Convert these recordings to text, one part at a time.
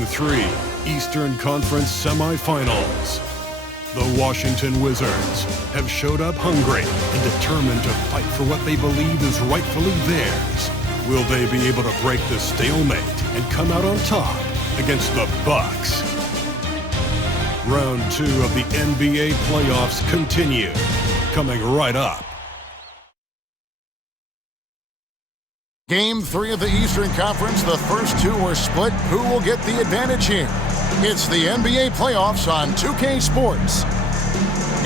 Game 3, Eastern Conference Semifinals. The Washington Wizards have showed up hungry and determined to fight for what they believe is rightfully theirs. Will they be able to break the stalemate and come out on top against the Bucks? Round 2 of the NBA playoffs continue, coming right up. Game 3 of the Eastern Conference, the first two are split. Who will get the advantage here? It's the NBA playoffs on 2K Sports.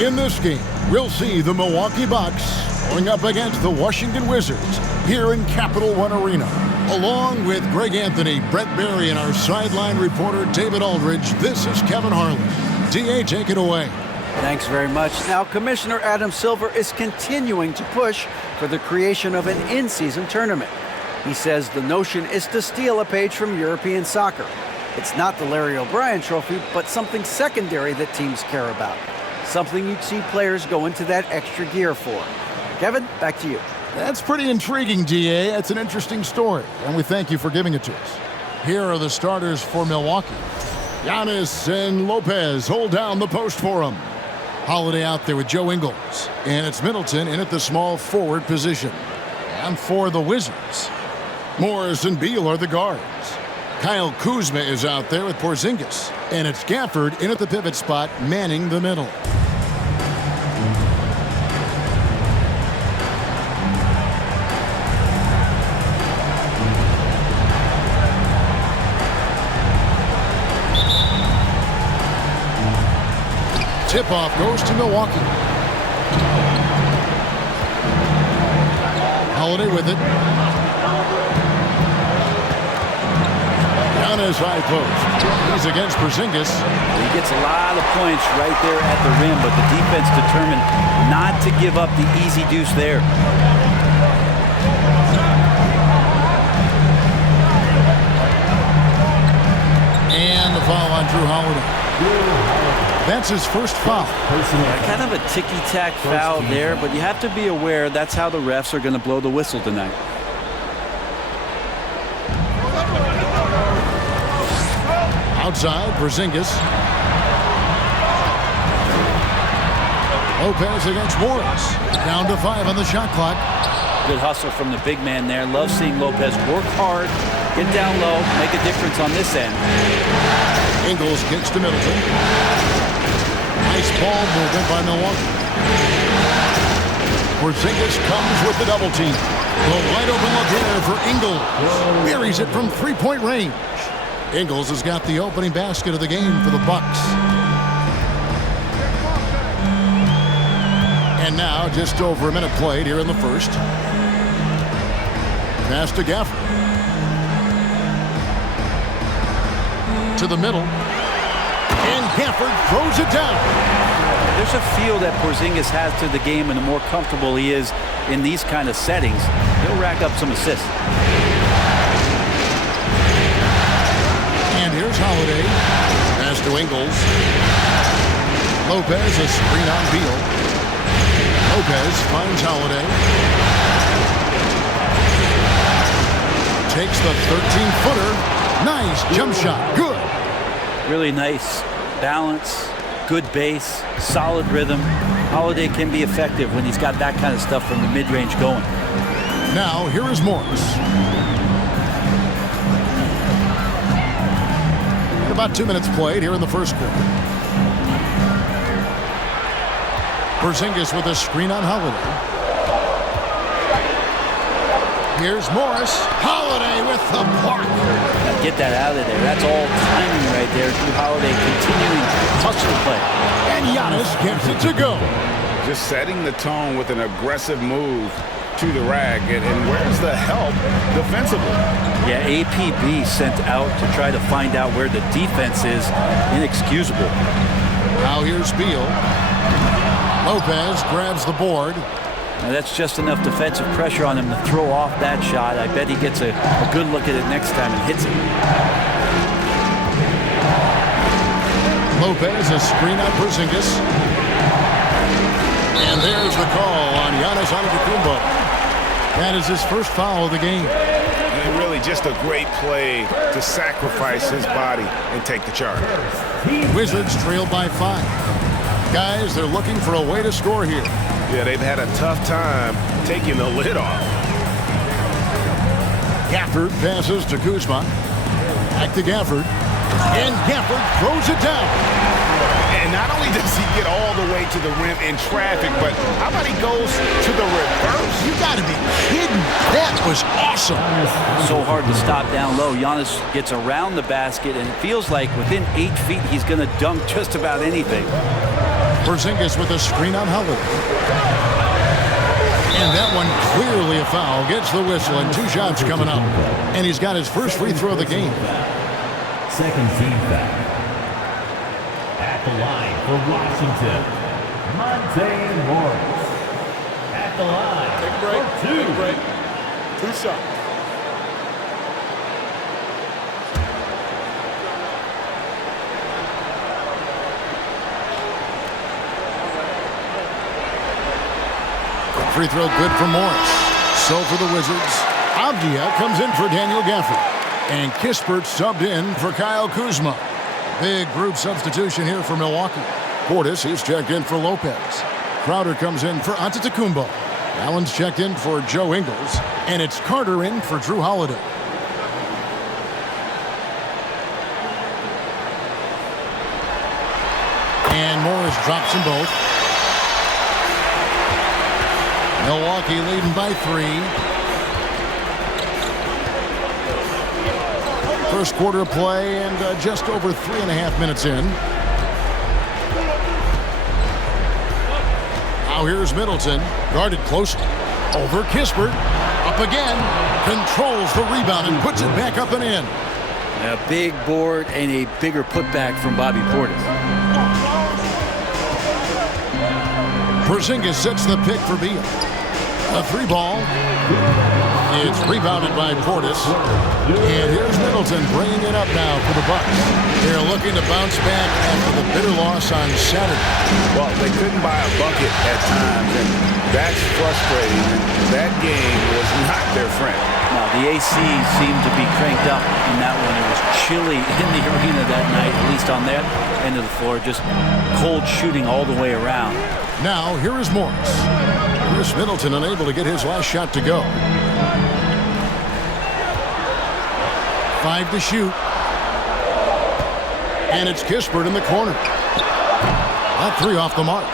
In this game, we'll see the Milwaukee Bucks going up against the Washington Wizards here in Capital One Arena. Along with Greg Anthony, Brett Berry, and our sideline reporter David Aldridge, this is Kevin Harlan. DA, take it away. Thanks very much. Now, Commissioner Adam Silver is continuing to push for the creation of an in-season tournament. He says the notion is to steal a page from European soccer. It's not the Larry O'Brien Trophy, but something secondary that teams care about. Something you'd see players go into that extra gear for. Kevin, back to you. That's pretty intriguing, DA. That's an interesting story, and we thank you for giving it to us. Here are the starters for Milwaukee. Giannis and Lopez hold down the post for him. Holiday out there with Joe Ingles, and it's Middleton in at the small forward position. And for the Wizards, Morris and Beal are the guards. Kyle Kuzma is out there with Porzingis, and it's Gafford in at the pivot spot, manning the middle. Tip-off goes to Milwaukee. Holiday with it. Giannis high post. He's against Porzingis. He gets a lot of points right there at the rim, but the defense determined not to give up the easy deuce there. And the foul on Drew Holiday. That's his first foul. Kind of a ticky-tack foul there, but you have to be aware that's how the refs are going to blow the whistle tonight. Outside, Porzingis. Lopez against Morris. Down to 5 on the shot clock. Good hustle from the big man there. Love seeing Lopez work hard, get down low, make a difference on this end. Ingles gets to Middleton. Nice ball movement by Milwaukee. Porzingis comes with the double team. The wide open look here for Ingles. Buries it from three-point range. Ingles has got the opening basket of the game for the Bucks. And now just over a minute played here in the first. Pass to Gafford. To the middle. And Gafford throws it down. There's a feel that Porzingis has to the game, and the more comfortable he is in these kind of settings, he'll rack up some assists. And here's Holiday. Pass to Ingles. Lopez, a screen on Beal. Lopez finds Holiday. Takes the 13-footer. Nice jump shot. Good. Really nice balance, good base, solid rhythm. Holiday can be effective when he's got that kind of stuff from the mid-range going. Now, here is Morris. About 2 minutes played here in the first quarter. Porzingis with a screen on Holiday. Here's Morris. Holiday with the block. Get that out of there. That's all timing right there. Drew Holiday continuing to touch the play. And Giannis gets it to go. Just setting the tone with an aggressive move to the rag. And where's the help defensively? Yeah, APB sent out to try to find out where the defense is. Inexcusable. Now here's Beal. Lopez grabs the board. Now that's just enough defensive pressure on him to throw off that shot. I bet he gets a good look at it next time and hits it. Lopez, a screen on Porzingis. And there's the call on Giannis Antetokounmpo. That is his first foul of the game. And it really just a great play to sacrifice his body and take the charge. Wizards trail by 5. Guys, they're looking for a way to score here. Yeah, they've had a tough time taking the lid off. Gafford passes to Kuzma. Back to Gafford. And Gafford throws it down. And not only does he get all the way to the rim in traffic, but how about he goes to the reverse? You got to be kidding. That was awesome. So hard to stop down low. Giannis gets around the basket, and it feels like within 8 feet he's going to dunk just about anything. Porzingis with a screen on Holiday. And that one clearly a foul. Gets the whistle and 2 shots coming up. And he's got his first free throw of the game. Second team foul. At the line for Washington, Monte Morris. At the line for 2. Take a break. 2 shots. Free throw good for Morris. So for the Wizards, Avdia comes in for Daniel Gafford. And Kispert subbed in for Kyle Kuzma. Big group substitution here for Milwaukee. Portis, he's checked in for Lopez. Crowder comes in for Antetokounmpo. Allen's checked in for Joe Ingles. And it's Carter in for Drew Holiday. And Morris drops them both. Milwaukee leading by 3. First quarter of play and just over 3.5 minutes in. Now here's Middleton, guarded closely. Over Kispert, up again, controls the rebound and puts it back up and in. A big board and a bigger putback from Bobby Portis. Porzingis sets the pick for Beal. A 3 ball. It's rebounded by Portis. And here's Middleton bringing it up now for the Bucks. They're looking to bounce back after the bitter loss on Saturday. Well, they couldn't buy a bucket at times, and that's frustrating. That game was not their friend. Now, the AC seemed to be cranked up in that one. It was chilly in the arena that night, at least on that end of the floor. Just cold shooting all the way around. Now, here is Morris. Chris Middleton unable to get his last shot to go. 5 to shoot. And it's Kispert in the corner. A 3 off the mark.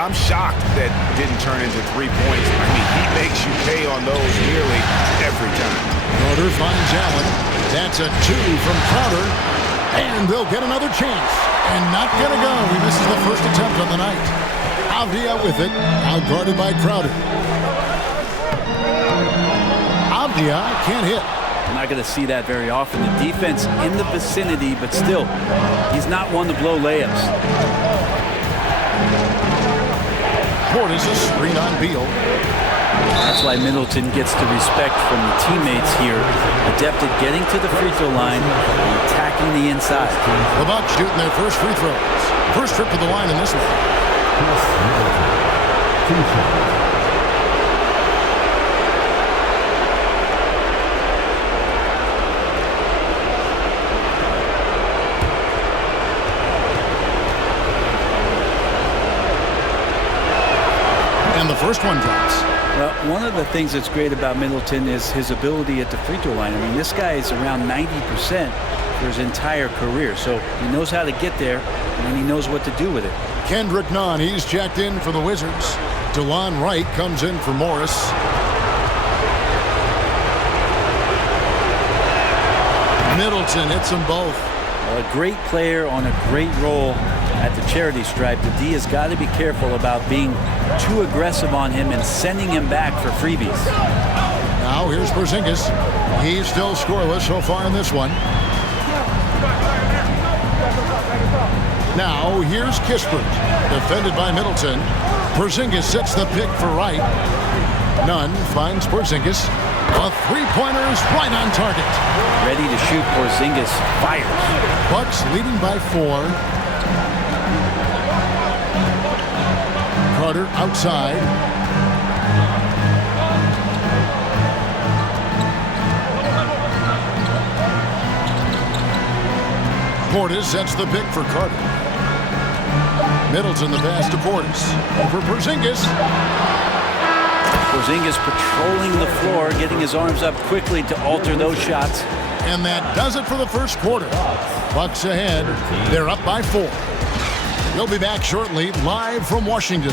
I'm shocked that didn't turn into 3 points. I mean, he makes you pay on those nearly every time. Crowder finds Allen. That's a 2 from Crowder. And they'll get another chance. And not going to go. He misses the first attempt on the night. Avdia with it. Out guarded by Crowder. Avdia can't hit. We're not going to see that very often. The defense in the vicinity, but still, he's not one to blow layups. Portis a screen on Beal. That's why Middleton gets the respect from the teammates here. Adept at getting to the free throw line and attacking the inside. The Bucks shooting their first free throws. First trip to the line in this one. And the first one drops. Well, one of the things that's great about Middleton is his ability at the free throw line. I mean, this guy is around 90% for his entire career, so he knows how to get there, and he knows what to do with it. Kendrick Nunn, he's checked in for the Wizards. DeLon Wright comes in for Morris. Middleton hits them both. A great player on a great role at the charity stripe. The D has got to be careful about being too aggressive on him and sending him back for freebies. Now here's Porzingis. He's still scoreless so far in this one. Now here's Kispert, defended by Middleton. Porzingis sets the pick for Wright. Nunn finds Porzingis. A three-pointer is right on target. Ready to shoot. Porzingis fires. Bucks leading by 4. Carter outside. Portis sets the pick for Carter. Middleton the pass to Portis. Over Porzingis. Porzingis patrolling the floor, getting his arms up quickly to alter those shots. And that does it for the first quarter. Bucks ahead. They're up by 4. We'll be back shortly, live from Washington.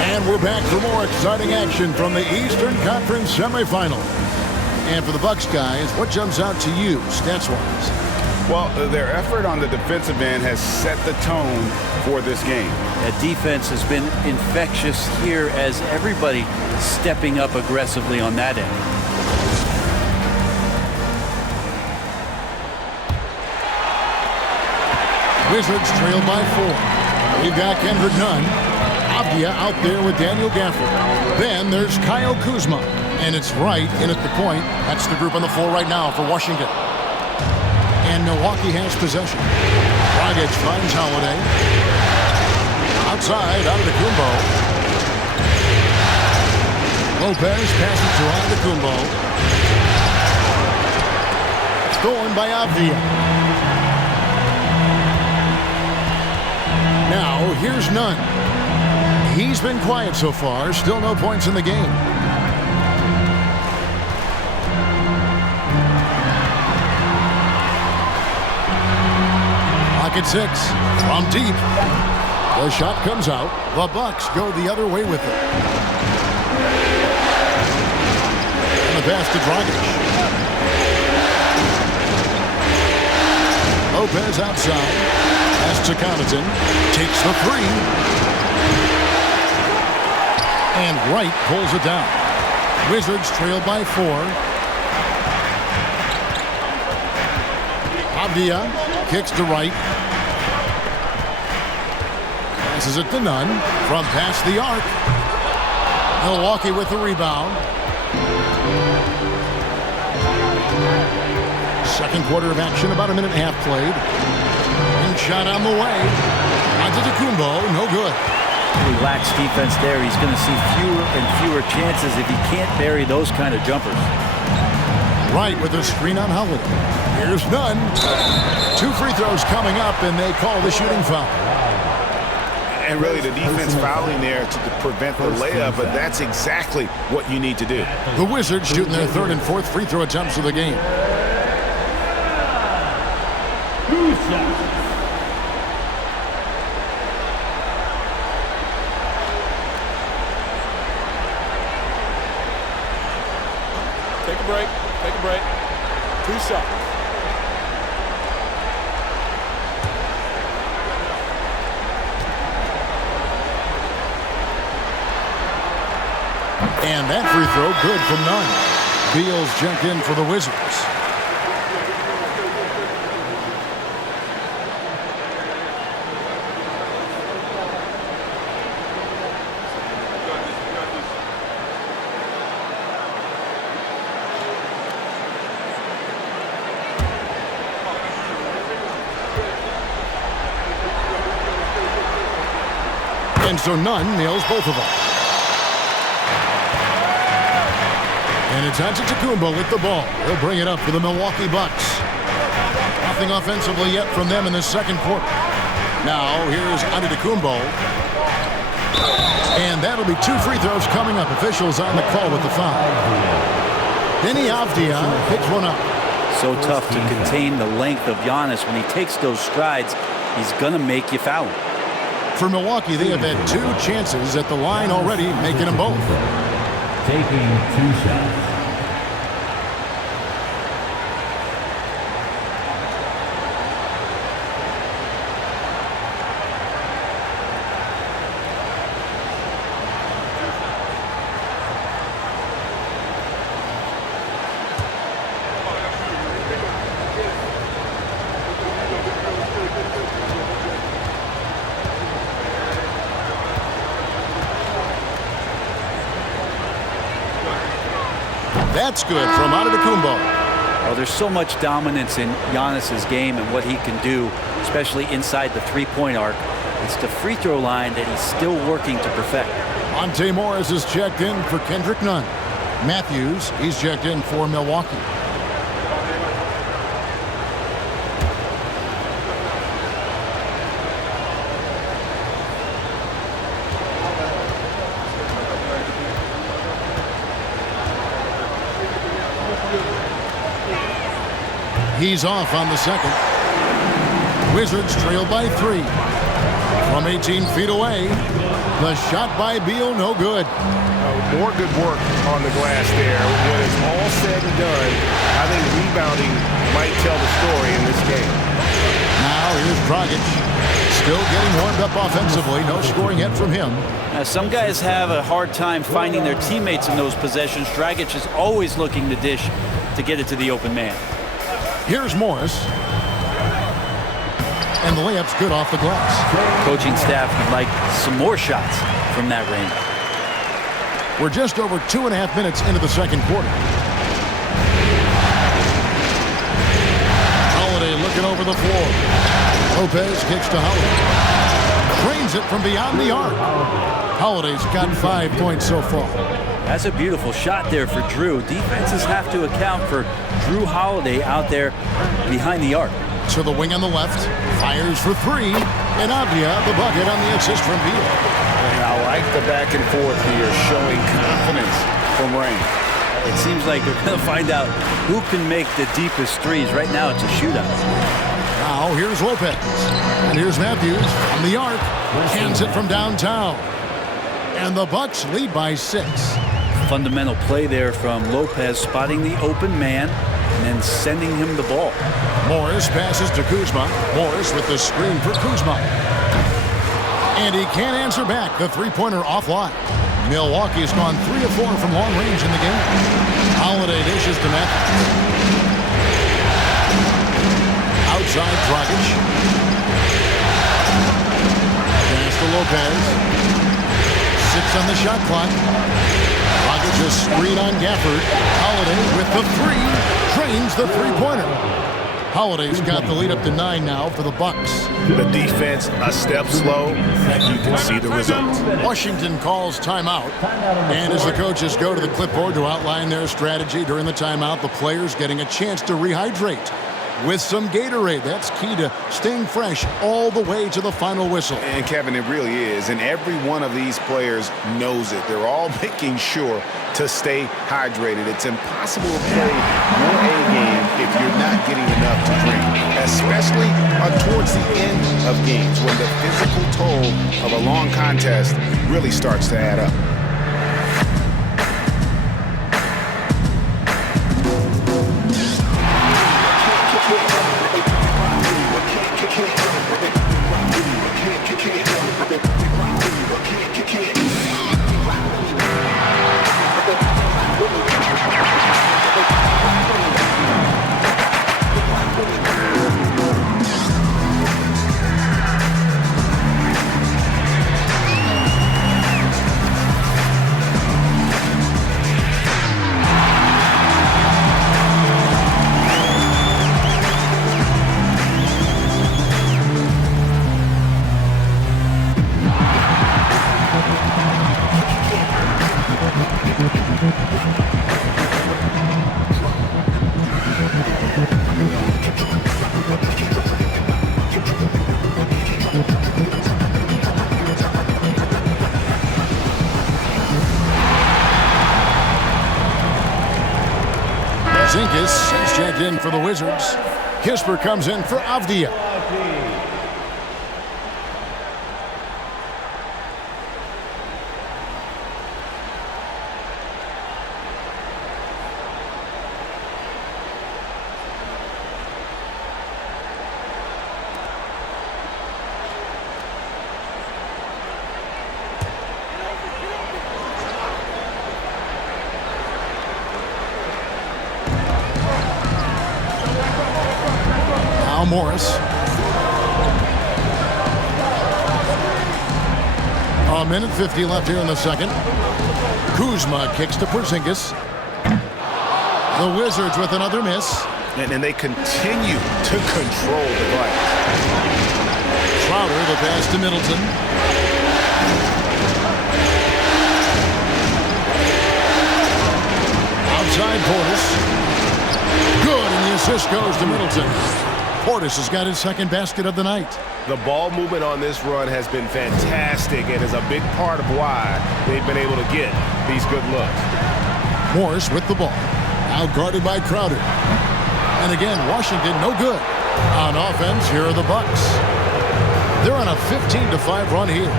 And we're back for more exciting action from the Eastern Conference semifinal. And for the Bucks guys, what jumps out to you stats-wise? Well, their effort on the defensive end has set the tone for this game. That defense has been infectious here as everybody stepping up aggressively on that end. Wizards trail by 4. We've got Kendrick Nunn. Avdia out there with Daniel Gafford. Then there's Kyle Kuzma. And it's Wright in at the point. That's the group on the floor right now for Washington. And Milwaukee has possession. Dragic finds Holiday. Outside, Antetokounmpo. Lopez passes to Antetokounmpo. Stolen by Avdia. Now, here's Nunn. He's been quiet so far. Still no points in the game. At 6 from deep. The shot comes out. The Bucks go the other way with it. And the pass to Dragic. Lopez outside. Pass to Connaughton. Takes the 3. And Wright pulls it down. Wizards trail by 4. Avdia kicks to Wright. Passes it to Nunn from past the arc. Milwaukee with the rebound. Second quarter of action, about a minute and a half played. And shot on the way. Antetokounmpo, no good. Relaxed defense there. He's going to see fewer and fewer chances if he can't bury those kind of jumpers. Wright with a screen on Holiday. Here's Nunn. 2 free throws coming up, and they call the shooting foul. And really the defense fouling there to prevent the layup, but that's exactly what you need to do. The Wizards shooting their 3rd and 4th free throw attempts of the game. Take a break. Take a break. 2 shots. And that free throw good from Nunn. Beal's checked in for the Wizards. And so Nunn nails both of them. And it's Antetokounmpo with the ball. He'll bring it up for the Milwaukee Bucks. Nothing offensively yet from them in the second quarter. Now here's Antetokounmpo. And that'll be 2 free throws coming up. Officials on the call with the foul. Denny Avdia picks one up. So tough to contain the length of Giannis. When he takes those strides, he's going to make you foul. For Milwaukee, they have had 2 chances at the line already, making them both. Taking 2 shots. That's good from Antetokounmpo. Well, there's so much dominance in Giannis's game and what he can do, especially inside the three-point arc. It's the free throw line that he's still working to perfect. Monte Morris is checked in for Kendrick Nunn. Matthews, he's checked in for Milwaukee. He's off on the second. Wizards trail by 3. From 18 feet away, the shot by Beal, no good. More good work on the glass there. When it's all said and done, I think rebounding might tell the story in this game. Now here's Dragic. Still getting warmed up offensively. No scoring yet from him. Now, some guys have a hard time finding their teammates in those possessions. Dragic is always looking to dish to get it to the open man. Here's Morris. And the layup's good off the glass. Coaching staff would like some more shots from that range. We're just over 2.5 minutes into the second quarter. Holiday looking over the floor. Lopez kicks to Holiday. Drains it from beyond the arc. Holiday's got 5 points so far. That's a beautiful shot there for Drew. Defenses have to account for Drew Holiday out there behind the arc. To the wing on the left. Fires for 3. And Avdia, the bucket on the assist from Beal. And I like the back and forth here, showing confidence from Rain. It seems like they're going to find out who can make the deepest threes. Right now, it's a shootout. Now, here's Lopez. And here's Matthews on the arc. Hands it from downtown. And the Bucks lead by 6. Fundamental play there from Lopez, spotting the open man and then sending him the ball. Morris passes to Kuzma. Morris with the screen for Kuzma. And he can't answer back. The three-pointer offline. Milwaukee's gone 3 of 4 from long range in the game. Holiday dishes to Matthews. Outside Dragic. Pass to Lopez. 6 on the shot clock. Dragic a screen on Gafford. Holiday with the 3. Drains the three-pointer. Holiday's got the lead up to 9 now for the Bucks. The defense a step slow, and you can see the results. Washington calls timeout. And as the coaches go to the clipboard to outline their strategy during the timeout, the players getting a chance to rehydrate with some Gatorade. That's key to staying fresh all the way to the final whistle. And Kevin, it really is. And every one of these players knows it. They're all making sure to stay hydrated. It's impossible to play your A game if you're not getting enough to drink, especially towards the end of games when the physical toll of a long contest really starts to add up. Zinkis is checked in for the Wizards. Kisper comes in for Avdia. Morris. A minute 50 left here in the second. Kuzma kicks to Porzingis. The Wizards with another miss. And they continue to control the glass. Crowder, the pass to Middleton. Outside Portis. Good, and the assist goes to Middleton. Portis has got his second basket of the night. The ball movement on this run has been fantastic and is a big part of why they've been able to get these good looks. Morris with the ball. Now guarded by Crowder. And again, Washington no good. On offense, here are the Bucks. They're on a 15-5 run here.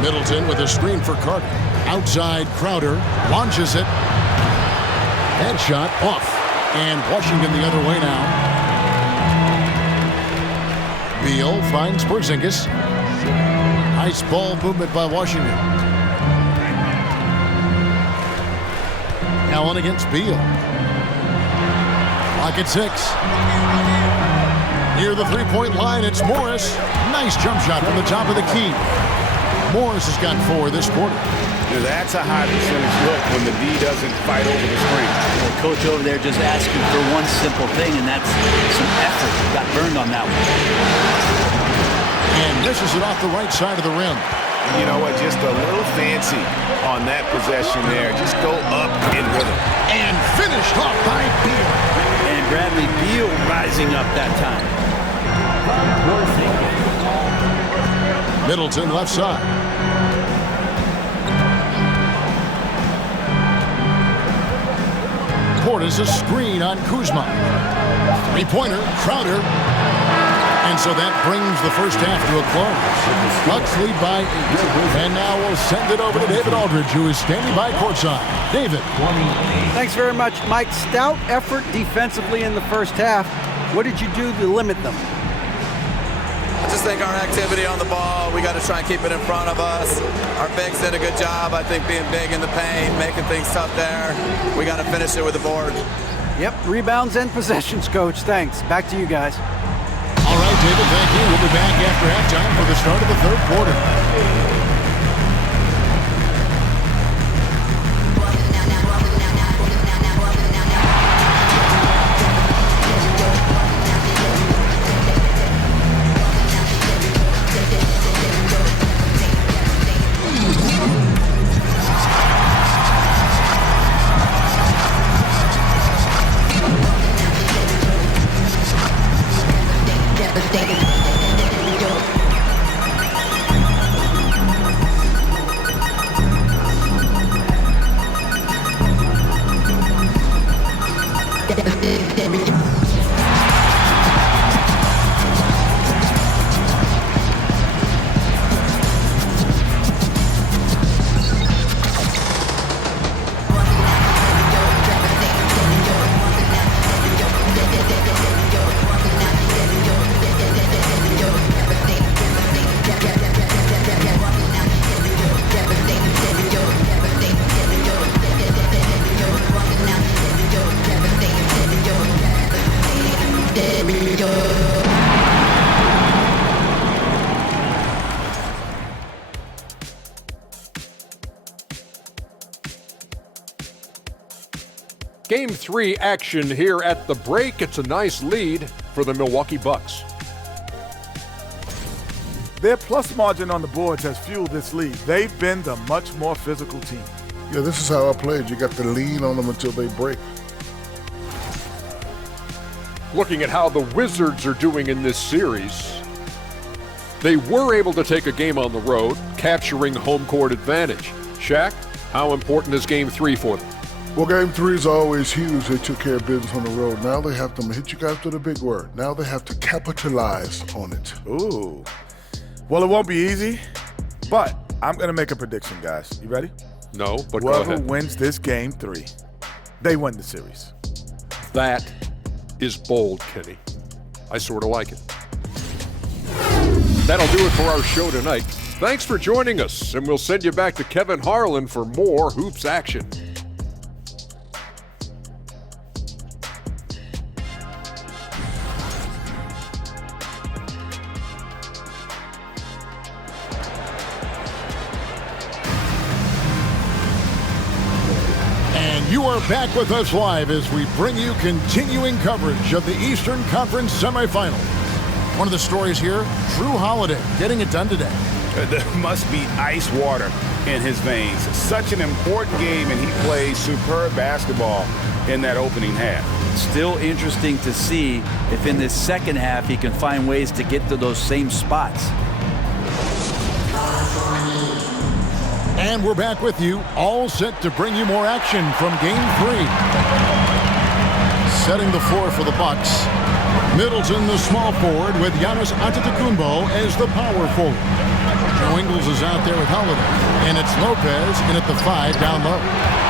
Middleton with a screen for Carter. Outside Crowder. Launches it. Headshot off. And Washington the other way now. Beal finds Porzingis. Nice ball movement by Washington. Allen against Beal. Clock at 6. Near the three-point line, it's Morris. Nice jump shot from the top of the key. Morris has got 4 this quarter. That's a high percentage look when the D doesn't fight over the screen. Well, coach over there just asking for one simple thing, and that's some effort. Got burned on that one. And misses it off the right side of the rim. You know what? Just a little fancy on that possession there. Just go up in rhythm. And finished off by Beal. And Bradley Beal rising up that time. Middleton left side. Portis a screen on Kuzma. Three-pointer, Crowder. And so that brings the first half to a close. Bucks lead by 8. And now we'll send it over to David Aldridge, who is standing by courtside. David. Thanks very much, Mike. Stout effort defensively in the first half. What did you do to limit them? I just think our activity on the ball, we got to try and keep it in front of us. Our bigs did a good job, I think, being big in the paint, making things tough there. We got to finish it with the board. Yep, rebounds and possessions, Coach. Thanks. Back to you guys. All right, David, thank you. We'll be back after halftime for the start of the third quarter. Game 3 action here at the break. It's a nice lead for the Milwaukee Bucks. Their plus margin on the boards has fueled this lead. They've been the much more physical team. Yeah, this is how I played. You got to lean on them until they break. Looking at how the Wizards are doing in this series, they were able to take a game on the road, capturing home court advantage. Shaq, how important is Game 3 for them? Well, Game 3 is always huge. They took care of business on the road. Now they have to hit you guys with a big word. Now they have to capitalize on it. Ooh. Well, it won't be easy, but I'm going to make a prediction, guys. You ready? No, but go whoever ahead. wins this Game 3, they win the series. That is bold, Kenny. I sort of like it. That'll do it for our show tonight. Thanks for joining us, and we'll send you back to Kevin Harlan for more hoops action. You are You're back with us live as we bring you continuing coverage of the Eastern Conference semifinals. One of the stories here, Jrue Holiday getting it done today. There must be ice water in his veins. Such an important game, and he plays superb basketball in that opening half. Still interesting to see if in this second half he can find ways to get to those same spots. And we're back with you, all set to bring you more action from Game 3. Setting the floor for the Bucks. Middleton, the small forward, with Giannis Antetokounmpo as the power forward. Joe Ingles is out there with Holiday, and it's Lopez in at the 5 down low.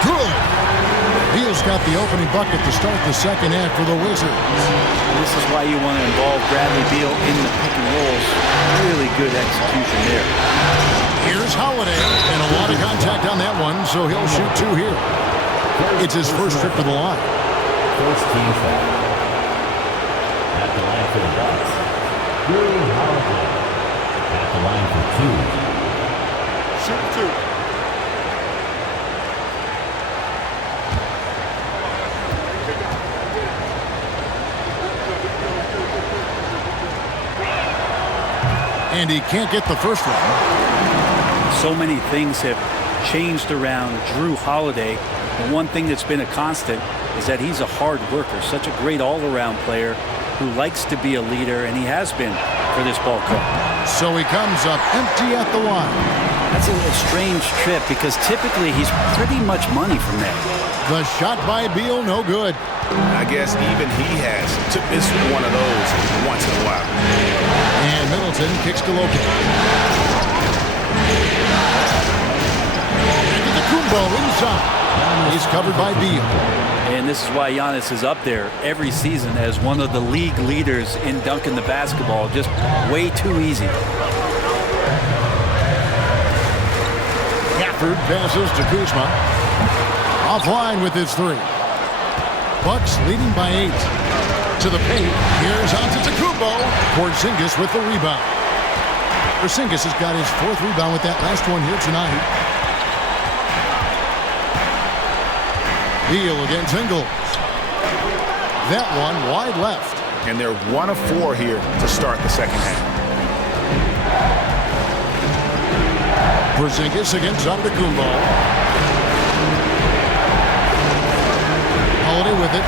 Good! Beal's got the opening bucket to start the second half for the Wizards. This is why you want to involve Bradley Beal in the pick and rolls. Really good execution there. Here's Holiday, and a lot of contact on that one, so he'll shoot 2 here. It's his first trip to the line. First team foul. At the line for the Bucks, Jrue Holiday. At the line for 2. Shoot 2. And he can't get the first one. So many things have changed around Jrue Holiday. The one thing that's been a constant is that he's a hard worker, such a great all-around player who likes to be a leader, and he has been for this ball club. So he comes up empty at the line. That's a strange trip because typically he's pretty much money from there. The shot by Beal, no good. I guess even he has to miss one of those once in a while. And Middleton kicks to Lopez. Antetokounmpo inside. He's covered by Beal. And this is why Giannis is up there every season as one of the league leaders in dunking the basketball. Just way too easy. Gafford passes to Kuzma. Offline with his 3. Bucks leading by 8. To the paint. Here's Antetokounmpo. Porzingis with the rebound. Porzingis has got his 4th rebound with that last one here tonight. Beal against Ingles. That one wide left. And they're 1 of 4 here to start the second half. Porzingis against Antetokounmpo. Holiday with it.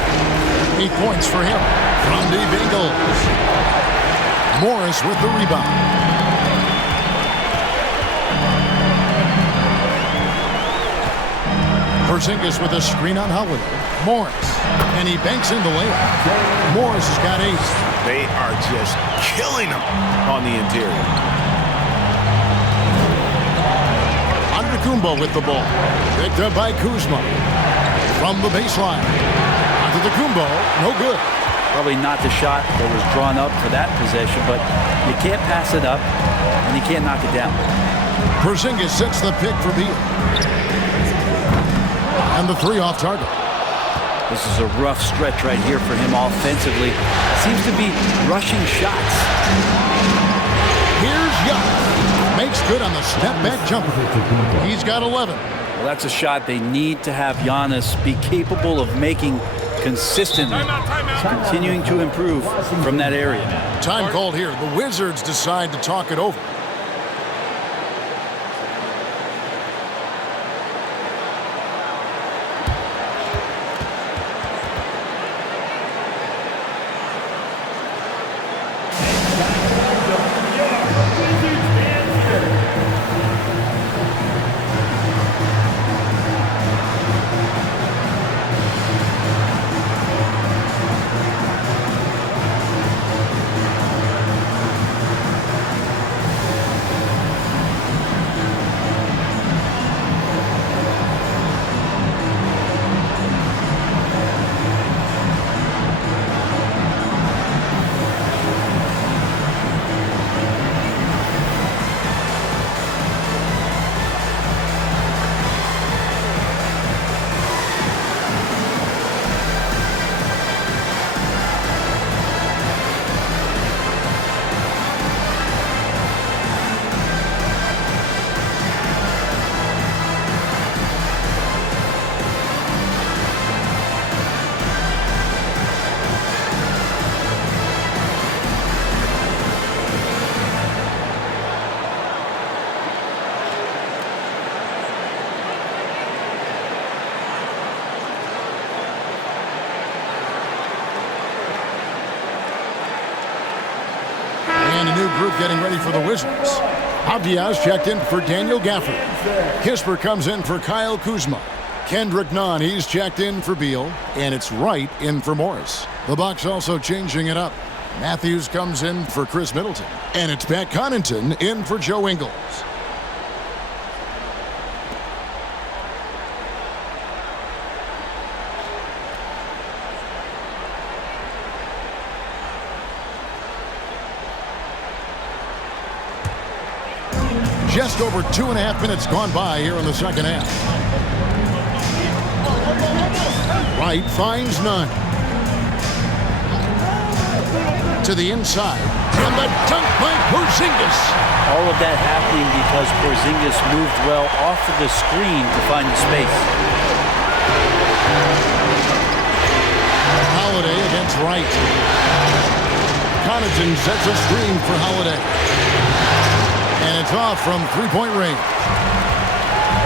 8 points for him. From deep Ingles. Morris with the rebound. Porzingis with a screen on Holiday. Morris. And he banks in the layup. Morris has got 8. They are just killing him on the interior. Antetokounmpo with the ball. Picked up by Kuzma. From the baseline. Antetokounmpo, no good. Probably not the shot that was drawn up for that possession, but you can't pass it up, and you can't knock it down. Porzingis sets the pick for Beal. And the 3 off target. This is a rough stretch right here for him offensively. Seems to be rushing shots. Here's Giannis. Makes good on the step-back jumper. He's got 11. Well, that's a shot they need to have Giannis be capable of making consistently. Continuing to improve from that area. Time called here. The Wizards decide to talk it over. And a new group getting ready for the Wizards. Abdias checked in for Daniel Gafford. Kisper comes in for Kyle Kuzma. Kendrick Nunn, he's checked in for Beal. And it's Wright in for Morris. The Bucks also changing it up. Matthews comes in for Chris Middleton. And it's Pat Connaughton in for Joe Ingles. Just over 2.5 minutes gone by here in the second half. Wright finds Nunn. To the inside. And the dunk by Porzingis. All of that happening because Porzingis moved well off of the screen to find the space. Holiday against Wright. Connaughton sets a screen for Holiday. And it's off from three-point range.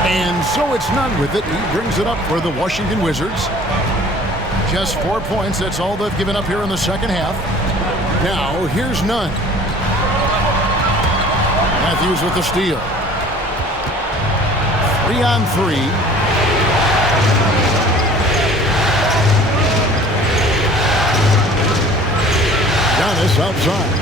And so it's Nunn with it. He brings it up for the Washington Wizards. Just 4 points. That's all they've given up here in the second half. Now, here's Nunn. Matthews with the steal. 3-on-3. Giannis outside.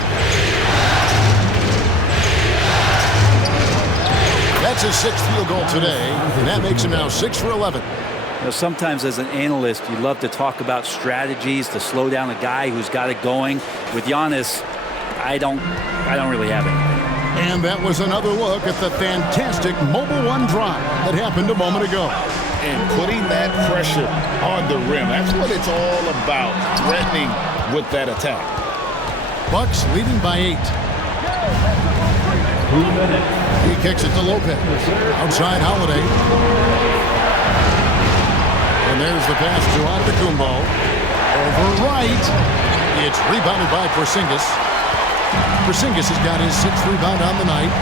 That's his 6th field goal today, and that makes him now 6 for 11. You know, sometimes as an analyst, you love to talk about strategies to slow down a guy who's got it going. With Giannis, I don't really have it. And that was another look at the fantastic Mobile One drive that happened a moment ago. And putting that pressure on the rim, that's what it's all about, threatening with that attack. Bucks leading by 8. He kicks it to Lopez. Outside Holiday. And there's the pass to Antetokounmpo. Over Wright. It's rebounded by Porzingis. Porzingis has got his 6th rebound on the night.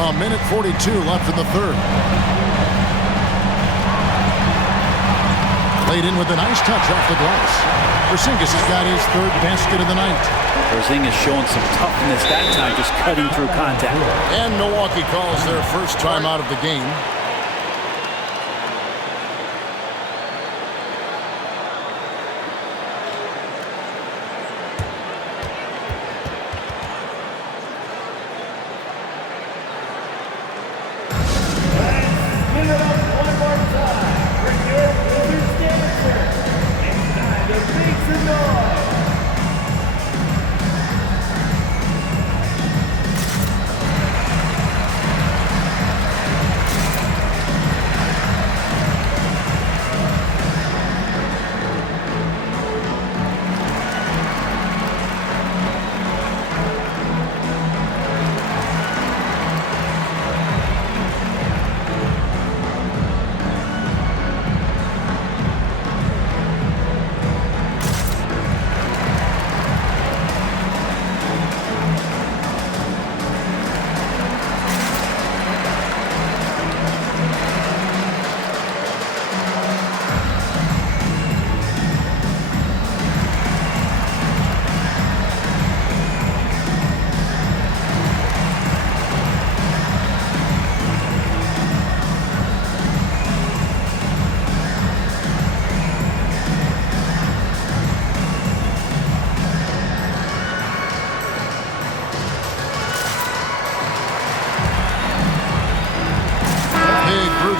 1:42 left in the third. Played in with a nice touch off the glass. Porzingis has got his 3rd basket of the night. Porzingis showing some toughness that time, just cutting through contact. And Milwaukee calls their first time out of the game.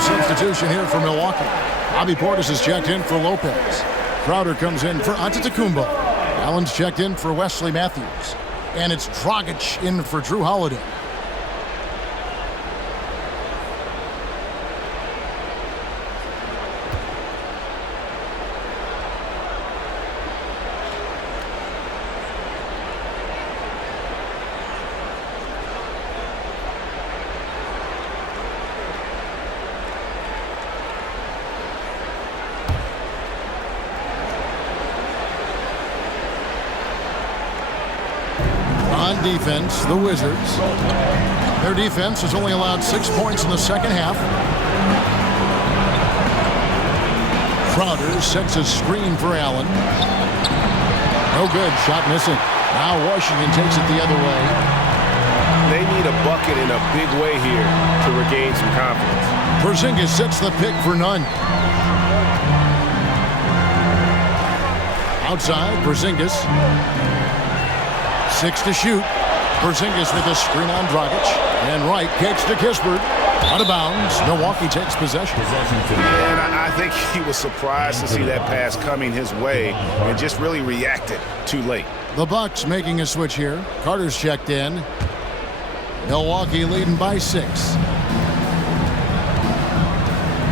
Substitution here for Milwaukee. Bobby Portis is checked in for Lopez. Crowder comes in for Antetokounmpo. Allen's checked in for Wesley Matthews. And it's Dragic in for Drew Holiday. Defense, the Wizards. Their defense has only allowed 6 points in the second half. Crowder sets a screen for Allen. No good. Shot missing. Now Washington takes it the other way. They need a bucket in a big way here to regain some confidence. Porzingis sets the pick for none. Outside, Porzingis. 6 to shoot. Porzingis with a screen on Dragic. And Wright kicks to Kispert. Out of bounds. Milwaukee takes possession. And I think he was surprised to see that pass coming his way and just really reacted too late. The Bucks making a switch here. Carter's checked in. Milwaukee leading by 6.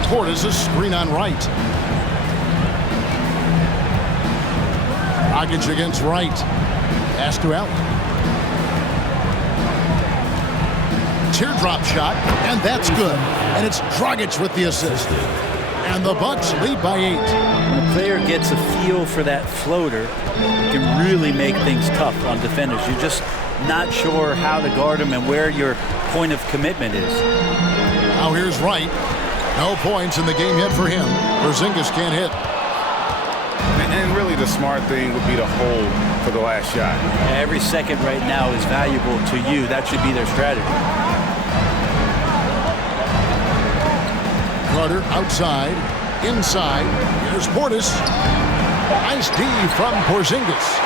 Portis a screen on Wright. Dragic against Wright. Pass to Allen. Teardrop shot, and that's good. And it's Dragic with the assist. And the Bucks lead by 8. When a player gets a feel for that floater, it can really make things tough on defenders. You're just not sure how to guard him and where your point of commitment is. Now here's Wright. No points in the game yet for him. Porzingis can't hit. And really the smart thing would be to hold for the last shot. Every second right now is valuable to you. That should be their strategy. Carter outside, inside. Here's Portis. Nice D from Porzingis.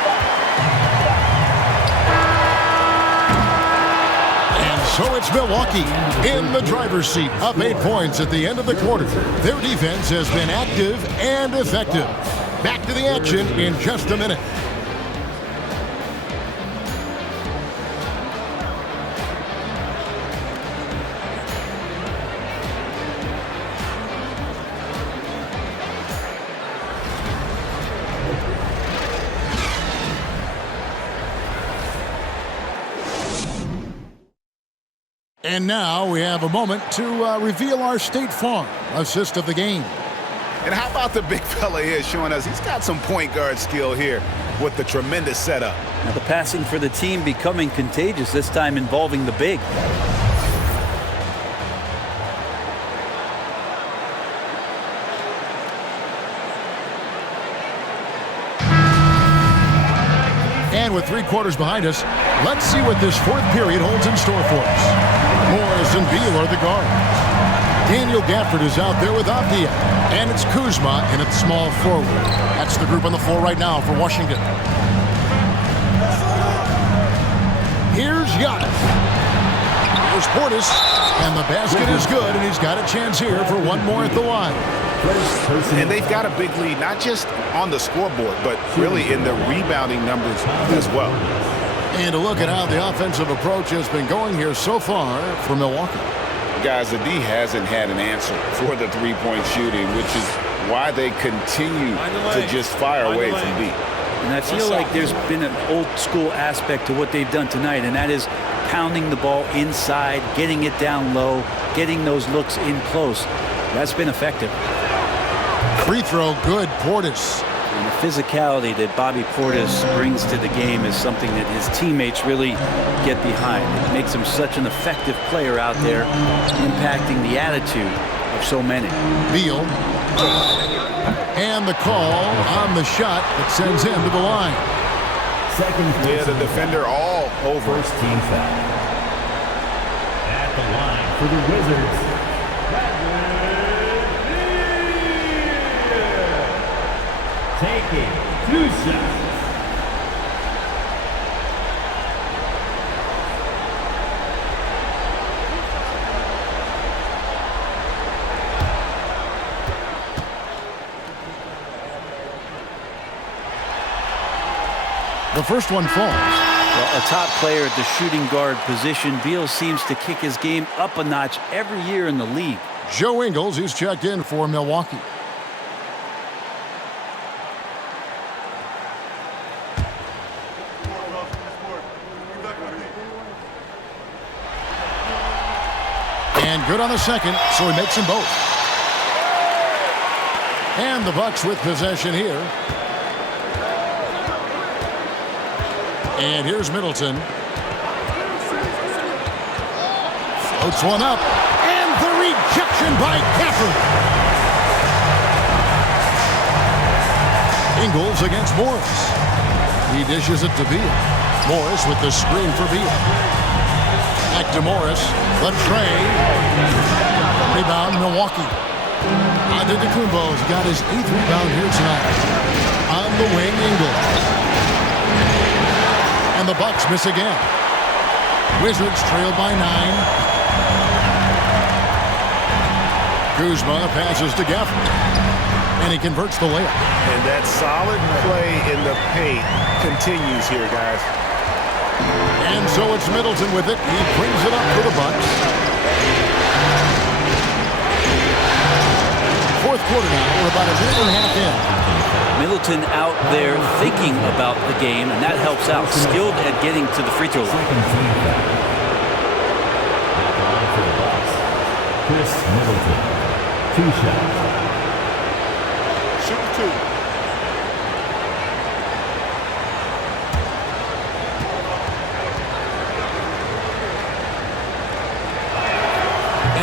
And so it's Milwaukee in the driver's seat, up 8 points at the end of the quarter. Their defense has been active and effective. Back to the action in just a minute. And now we have a moment to reveal our State Farm assist of the game. And how about the big fella here showing us he's got some point guard skill here with the tremendous setup. Now the passing for the team becoming contagious, this time involving the big. And with 3 quarters behind us, let's see what this 4th period holds in store for us. Morris and Beal are the guards. Daniel Gafford is out there with Avdia. And it's Kuzma in at small forward. That's the group on the floor right now for Washington. Here's Giannis. Here's Portis. And the basket is good, and he's got a chance here for one more at the line. And they've got a big lead, not just on the scoreboard, but really in the rebounding numbers as well. And a look at how the offensive approach has been going here so far for Milwaukee. Guys, the D hasn't had an answer for the three-point shooting, which is why they continue to just fire away from deep. And I feel like there's been an old-school aspect to what they've done tonight, and that is pounding the ball inside, getting it down low, getting those looks in close. That's been effective. Free throw good, Portis. And the physicality that Bobby Portis brings to the game is something that his teammates really get behind. It makes him such an effective player out there, impacting the attitude of so many. Beal. And the call on the shot that sends him to the line. Yeah, the defender all over. First team foul. At the line for the Wizards. Taking 2 shots. The first one falls. Well, a top player at the shooting guard position, Beal seems to kick his game up a notch every year in the league. Joe Ingles, he's checked in for Milwaukee. And good on the second, so he makes them both. And the Bucks with possession here. And here's Middleton. Floats one up. And the rejection by Gafford. Ingles against Morris. He dishes it to Beal. Morris with the screen for Beal. Back to Morris. The tray. Rebound, Milwaukee. Antetokounmpo's got his 8th rebound here tonight. On the wing, Ingle. And the Bucks miss again. Wizards trail by 9. Kuzma passes to Gafford. And he converts the layup. And that solid play in the paint continues here, guys. And so it's Middleton with it. He brings it up for the Bucks. Fourth quarter now. We're about a minute and a half in. Middleton out there thinking about the game, and that helps out. Skilled at getting to the free throw line. At the line for the Bucks, Chris Middleton. 2 shots. Shoot 2.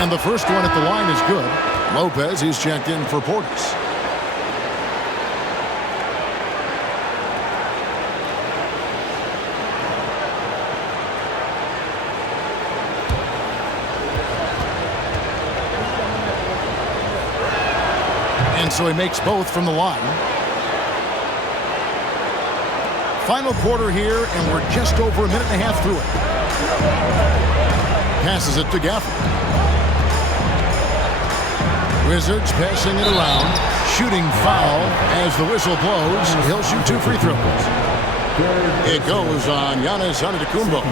And the first one at the line is good. Lopez, he's checked in for Portis. And so he makes both from the line. Final quarter here, and we're just over a minute and a half through it. Passes it to Gafford. Wizards passing it around. Shooting foul as the whistle blows. He'll shoot 2 free throws. It goes on Giannis Antetokounmpo.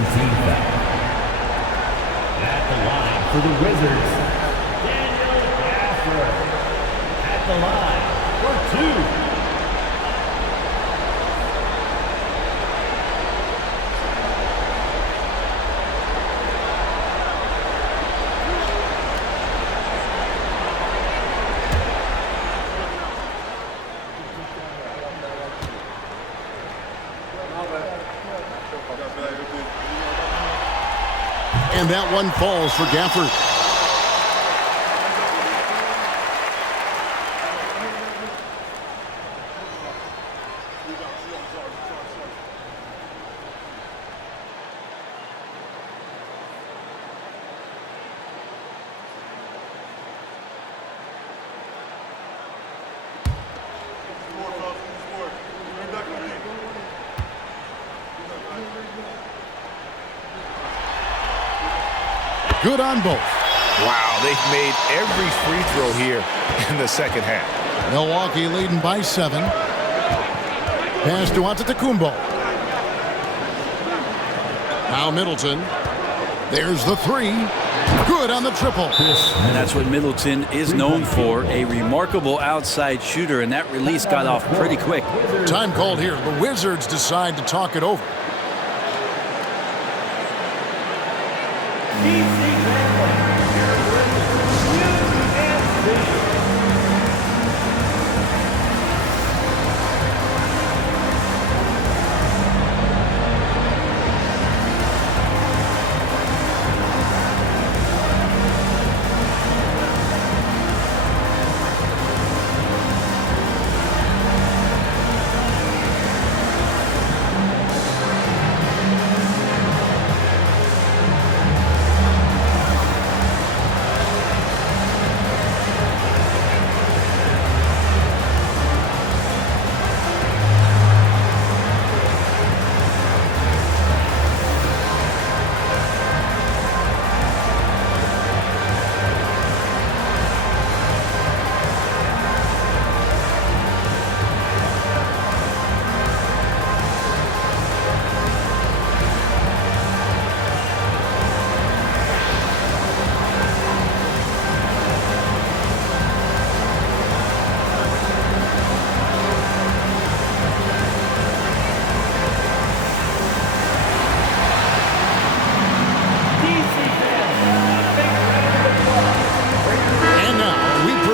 At the line for the Wizards, Daniel Gafford. At the line for 2. And that one falls for Gafford. Good on both. Wow, they've made every free throw here in the second half. Milwaukee leading by 7. Pass to Antetokounmpo. Now Middleton. There's the 3. Good on the triple. And that's what Middleton is known for, a remarkable outside shooter, and that release got off pretty quick. Time called here. The Wizards decide to talk it over.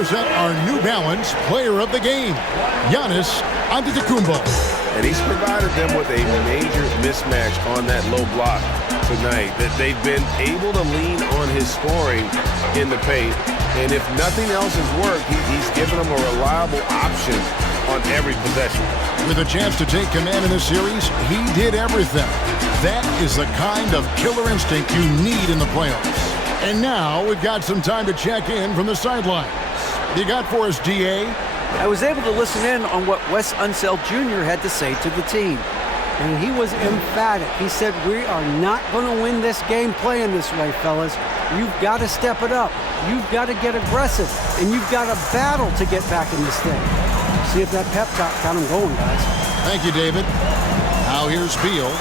Our New Balance Player of the Game, Giannis Antetokounmpo. And he's provided them with a major mismatch on that low block tonight. That they've been able to lean on his scoring in the paint. And if nothing else has worked, he's given them a reliable option on every possession. With a chance to take command in this series, he did everything. That is the kind of killer instinct you need in the playoffs. And now we've got some time to check in from the sidelines. You got for us, D.A.? I was able to listen in on what Wes Unseld Jr. had to say to the team. And he was emphatic. He said, we are not going to win this game playing this way, fellas. You've got to step it up. You've got to get aggressive. And you've got to battle to get back in this thing. See if that pep talk got him going, guys. Thank you, David. Now here's Beal.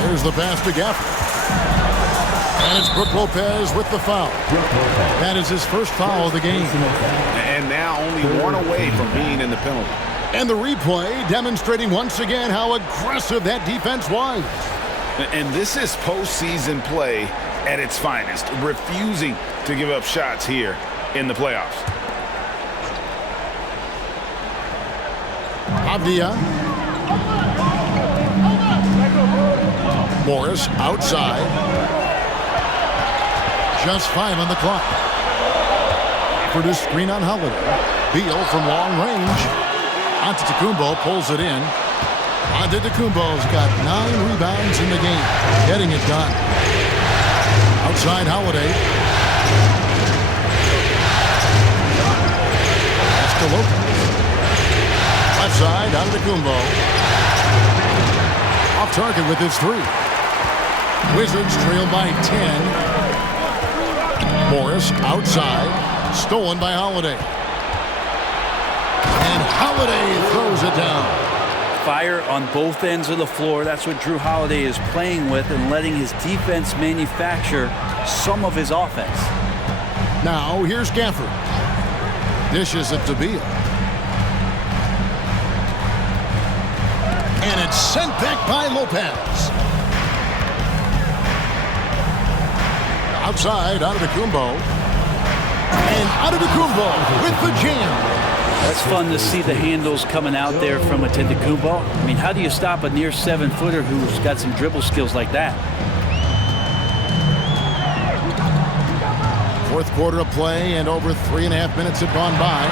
There's the pass to Gafford. And it's Brook Lopez with the foul. That is his first foul of the game. And now only one away from being in the penalty. And the replay demonstrating once again how aggressive that defense was. And this is postseason play at its finest, refusing to give up shots here in the playoffs. Avdia. Morris outside. Just 5 on the clock. For this screen on Holiday. Beal from long range. Antetokounmpo pulls it in. Antetokounmpo's got 9 rebounds in the game. Getting it done. Outside Holiday. That's to Lopez. Left side, Antetokounmpo. Off target with his 3. Wizards trail by 10. Morris outside. Stolen by Holiday. And Holiday throws it down. Fire on both ends of the floor. That's what Drew Holiday is playing with and letting his defense manufacture some of his offense. Now here's Gafford. Dishes it to Beal. And it's sent back by Lopez. Outside, Antetokounmpo. And Antetokounmpo with the jam. That's fun to see the handles coming out there from Antetokounmpo. I mean, how do you stop a near 7-footer who's got some dribble skills like that? Fourth quarter of play, and over 3.5 minutes have gone by.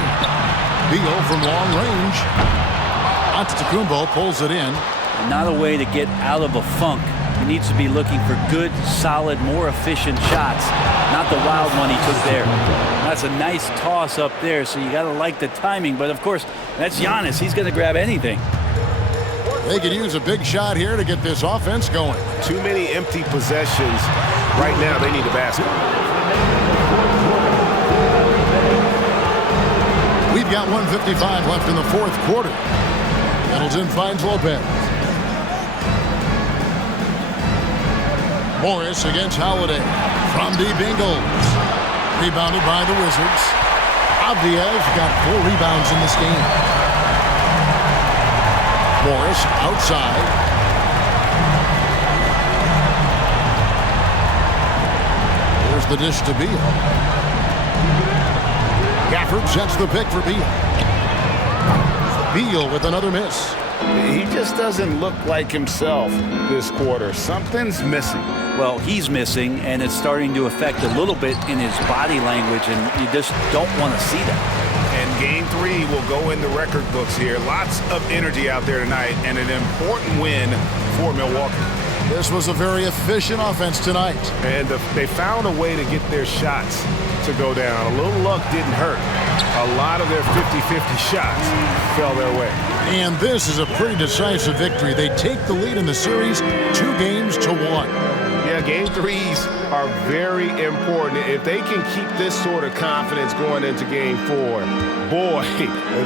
Beal from long range. Antetokounmpo pulls it in. Not a way to get out of a funk. He needs to be looking for good, solid, more efficient shots. Not the wild one he took there. That's a nice toss up there, so you got to like the timing. But, of course, that's Giannis. He's going to grab anything. They could use a big shot here to get this offense going. Too many empty possessions. Right now, they need a basket. We've got 1:55 left in the fourth quarter. Middleton finds Lopez. Morris against Holiday. From deep Ingles. Rebounded by the Wizards. Avdia's got 4 rebounds in this game. Morris outside. Here's the dish to Beal. Gafford sets the pick for Beal. Beal with another miss. He just doesn't look like himself this quarter. Something's missing. Well, he's missing, and it's starting to affect a little bit in his body language, and you just don't want to see that. And Game 3 will go in the record books here. Lots of energy out there tonight, and an important win for Milwaukee. This was a very efficient offense tonight. And they found a way to get their shots to go down. A little luck didn't hurt. A lot of their 50-50 shots fell their way. And this is a pretty decisive victory. They take the lead in the series 2-1. Yeah, Game 3s are very important. If they can keep this sort of confidence going into Game 4, boy,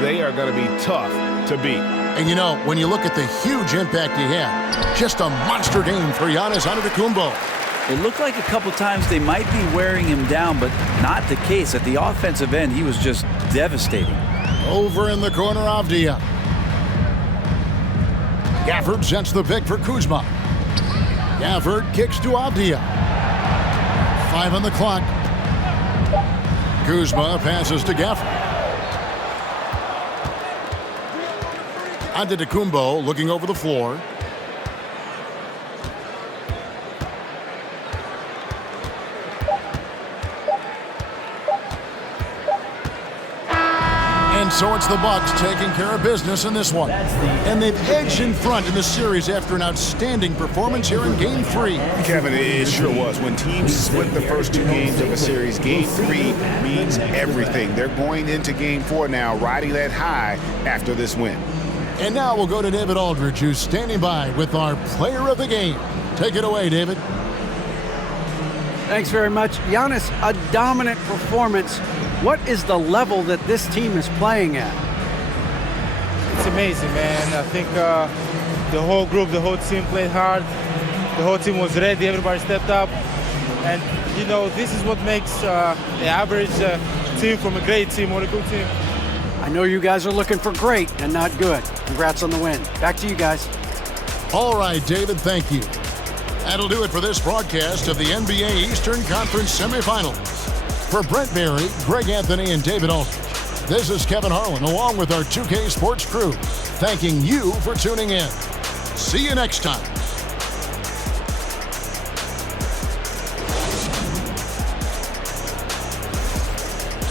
they are going to be tough to beat. And you know, when you look at the huge impact he had, just a monster game for Giannis Antetokounmpo. It looked like a couple times they might be wearing him down, but not the case. At the offensive end, he was just devastating. Over in the corner, Avdia. Gafford sets the pick for Kuzma. Gafford kicks to Avdia. 5 on the clock. Kuzma passes to Gafford. Antetokounmpo looking over the floor. And And so it's the Bucks taking care of business in this one. And they've edged in front in the series after an outstanding performance here in Game 3. Kevin, it sure was. When teams split the first 2 games of a series, Game 3 means everything. They're going into Game 4 now, riding that high after this win. And now we'll go to David Aldridge, who's standing by with our player of the game. Take it away, David. Thanks very much. Giannis, a dominant performance. What is the level that this team is playing at? It's amazing, man. I think the whole group, the whole team played hard. The whole team was ready. Everybody stepped up. And, you know, this is what makes the average team from a great team or a good team. I know you guys are looking for great and not good. Congrats on the win. Back to you guys. All right, David, thank you. That'll do it for this broadcast of the NBA Eastern Conference Semifinals. For Brent Berry, Greg Anthony, and David Aldridge, this is Kevin Harlan along with our 2K Sports crew, thanking you for tuning in. See you next time.